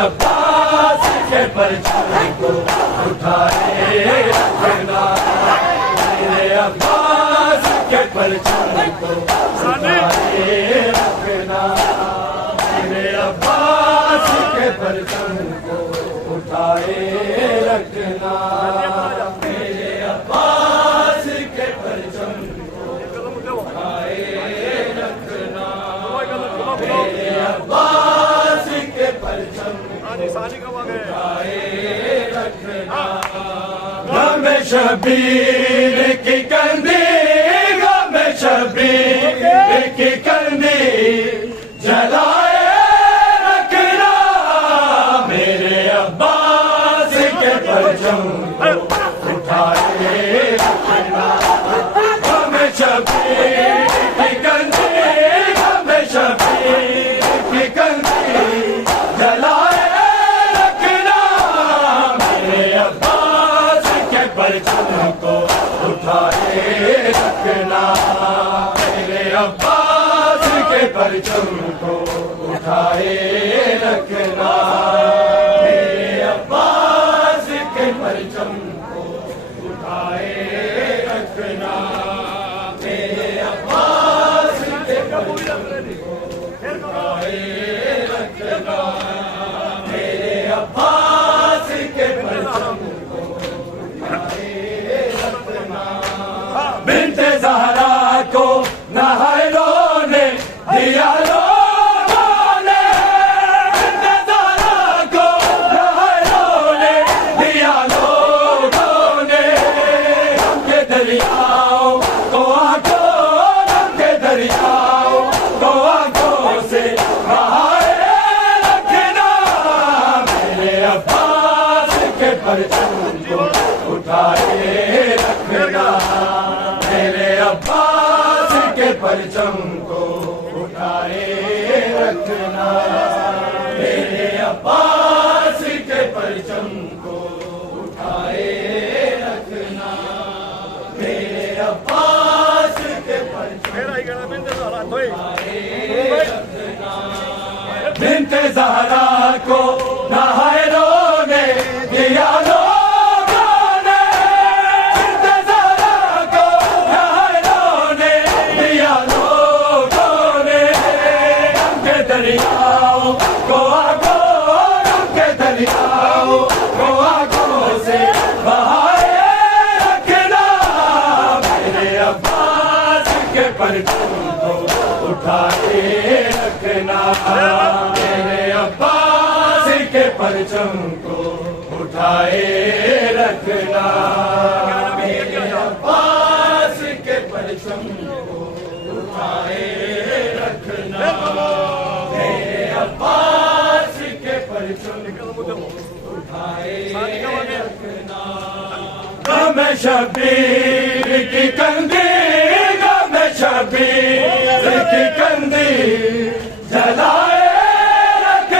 عباس کے پرچم کو اٹھائے رکھنا، میرے عباس کے پرچم کو اٹھائے رکھنا، میرے عباس کے پرچم کو اٹھائے رکھنا، میرے عباس کے پرچم کو اٹھائے رکھنا، میرے عباس کے پرچم غم شبیر کی کندی، غم شبیر کی کندی جلائے رکھنا، میرے عباس کے پرچم کو اٹھائے رکھنا، غم شبیر کی کندی، غم شبیر کی کندی جلائے پرچم کو اٹھائے رکھنا، میرے عباس کے پرچم کو اٹھائے رکھنا، میرے عباس کے پرچم کو اٹھائے رکھنا، میرے عباس کے پرچم کو اٹھائے رکھنا، میرے عباس کے پرچم بنت زہرا کو نہائلوں نے دیا لوگوں نے، بنت زہرا کو نہائلوں نے دیا لوگوں نے، غم کے دریاؤں کو آنکھوں، غم کے دریاؤں کو آنکھوں سے بہائے رکھنا، میرے عباس کے پرچم کو اٹھائے رکھنا، میرے عباس کے پرچم کو اٹھائے رکھنا، میرے عباس کے پرچم کو اٹھائے رکھنا، میرے عباس کے پرچم کو اٹھائے رکھنا، بنت زہرا کو نہائلوں نے دیا دریاؤں کو آنکھوں، غم کے دریاؤں کو آنکھوں سے بہائے رکھنا، میرے عباس کے پرچم کو اٹھائے رکھنا، میرے عباس کے پرچم کو اٹھائے رکھنا، میرے عباس کے پرچم کو اٹھائے رکھنا، میرے عباس کے پرچم کو اٹھائے رکھنا، غم شبیر کی کندی، غم شبیر کی کندی جلائے رکھنا،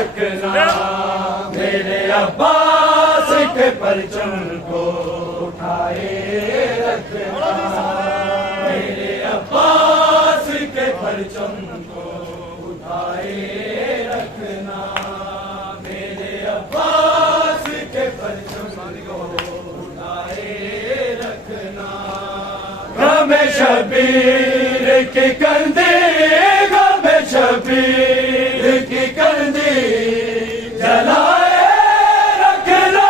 رکھنا میرے عباس کے پرچم کو اٹھائے رکھنا میرے عباس کے پرچم کو اٹھائے رکھنا میرے عباس کے پرچم کو اٹھائے رکھنا غم شبیر کی کندی غم شبیر کی کندی جلائے رکھنا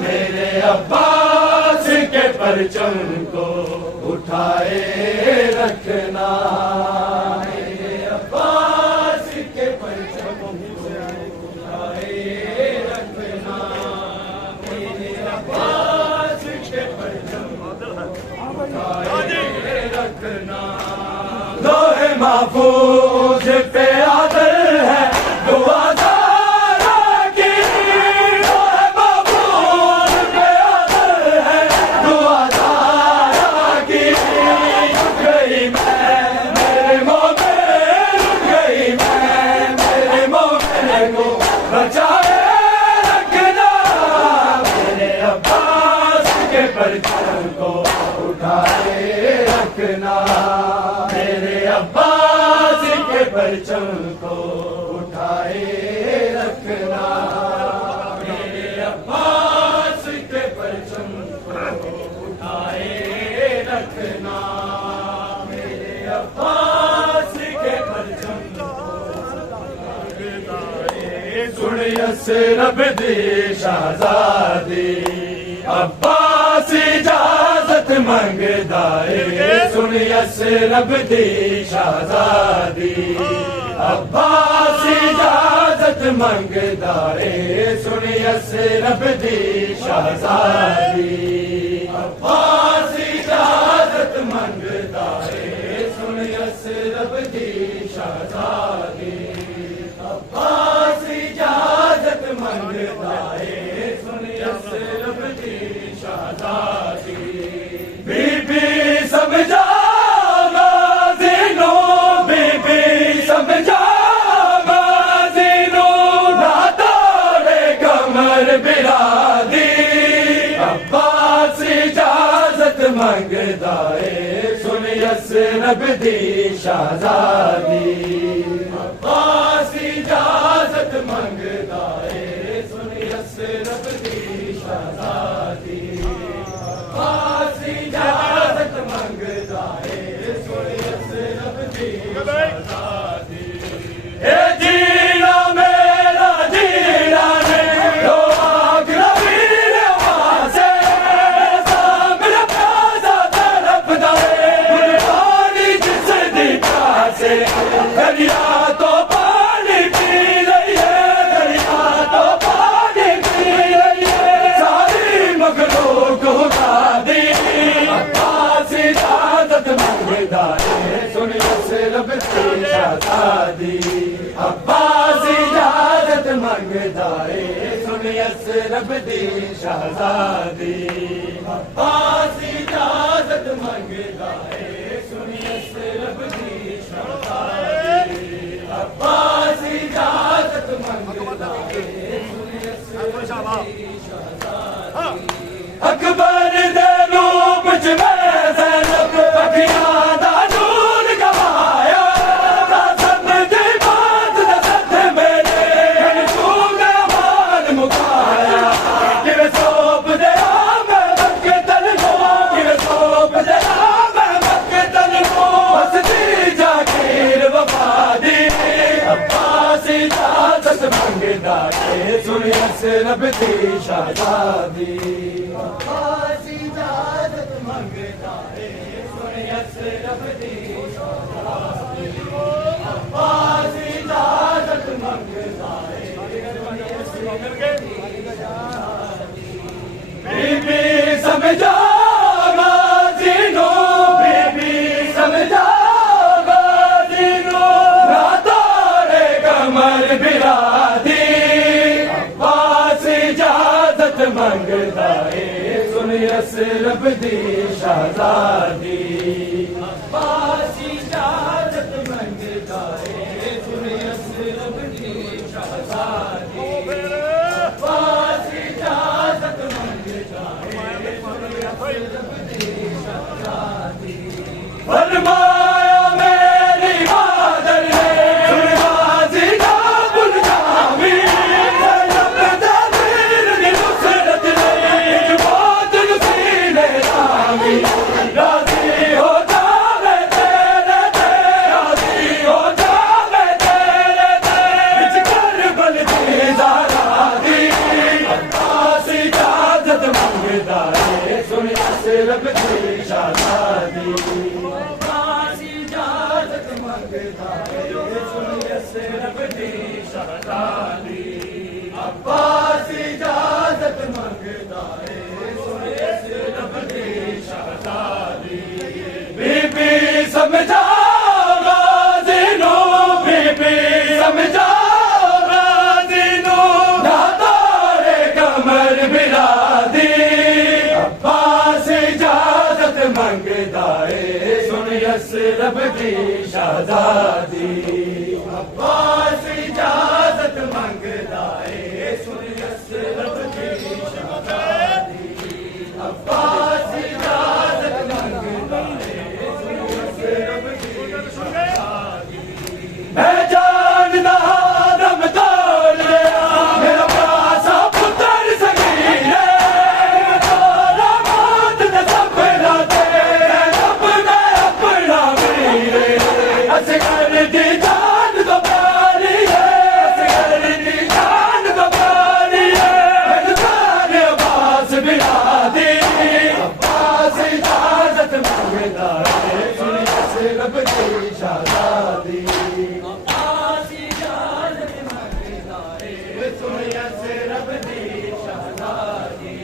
میرے عباس کے پرچم کو اٹھائے رکھنا میرے عباس کے پرچم کو اٹھائے رکھنا میرے عباس کے پرچم کو اٹھائے رکھنا لوح محفوظ پہ آدر ہے دعا دارا کی لوح محفوظ پہ آدر ہے دعا دارا کی گئی میں میرے مومن گئی میں میرے مومن کو بچائے رکھنا میرے عباس کے پرچم کو اٹھائے رکھنا میرے عباس کے پرچم کو اٹھائے رکھنا میرے عباس کے پرچم کو اٹھائے رکھنا میرے عباس کے پرچم کو سن یسرب دی شہزادی عباس اجازت منگدا ہے سن یسرب دی شہزادی عباس اجازت منگدا ہے سن یسرب دی شہزادی عباس اجازت منگدا ہے سن یسرب دی شہزادی عباس اجازت منگدا ہے سن یسرب دی شہزادی بی بی سمجھا غازینو بی بی سمجھا غازینو نہ توڑے کمر برادی عباس اجازت منگدا ہے سن یسرب دی شہزادی عباس اجازت منگدا ہے سن یسرب دی شہزادی عباس اجازت منگدا ہے سن یسرب دی شہزادی اے جینا میرا جینا نے لو آگ نبیر واسے سامنے پیاسا طرف دائے گل پانی جس دی پیاسے دریا تو پانی پی لئیے دریا تو پانی پی لئیے ساری مخلوق اٹھا دی عباس اجازت منگدا ہے سن یسرب دی شہزادی عباس اجازت منگدا ہے سن یسرب دی شہزادی عباس اجازت منگدا ہے سن یسرب دی شہزادی عباس اجازت منگدا ہے سن یسرب دی شہزادی اکبر دے روپ چ میں زینب اکھیاں دا نور گوایا قاسم دی بات دا ساتھ میرے گھر تو گمان مکایا کیویں سوپ دے میں مکے تل کو کیویں سوپ دے میں مکے تل کو ہستی جاگیر وفا دی عباس اجازت منگدا ہے سن یسرب دی شہزادی عباس اجازت منگدا ہے سن یسرب دی شہزادی عباس اجازت منگدا ہے سن یسرب دی شہزادی بی بی سمجھا غازینو بی بی سمجھا غازینو نہ توڑے کمر برادی عباس اجازت منگدا ہے سن یسرب دی شہزادی عباس اجازت منگدا ہے سن یسرب دی شہزادی عباس اجازت مانگتا ہے فرمایا میری مادر نے غازی کا بن جامی زینب تعبیر کی نصرت نے بہت نصیلے رامی راضی ہو جاوے تیرے تے راضی ہو جاوے تیرے تے بچ کربل کی زہرا دی عباس اجازت مانگتا ہے سن اسلم کی شہزادی عباس اجازت مانگتا ہے سن اسلم کی شہزادی عباس اجازت مانگتا ہے سن اسلم کی شہزادی بی بی سمجھا غازی نو بی بی سمجھا غازی نو نہ تارے کمر برادی عباس اجازت مانگتا ہے سن یثرب کی شہزادی عباس اجازت مانگتا ہے سن یثرب کی شہزادی عباس اجازت مانگتا ہے سن یثرب کی شہزادی میں جانتا آدم توڑ لیا میرا پیاسا پتر سگیر ہے تارا موت نے سپنا تیرے اپنا اپنا میرے اصغر دی جان تو پیاری ہے اصغر دی جان تو پیاری ہے ہندوستان عباس برادی عباس اجازت مانگتا ہے سن اسلم کی شہزادی عباس اجازت مانگتا ہے سن اسلم کی شہزادی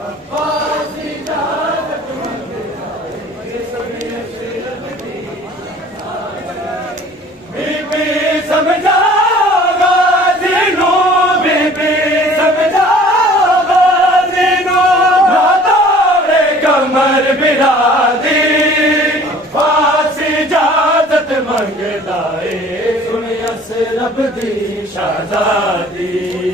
عباس اجازت مانگتا ہے سن اسلم کی بی بی سمجھا غازی نو بی بی سمجھا غازی نو نہ توڑے کمر برادی عباس اجازت مانگتا ہے سن اسلم کی شہزادی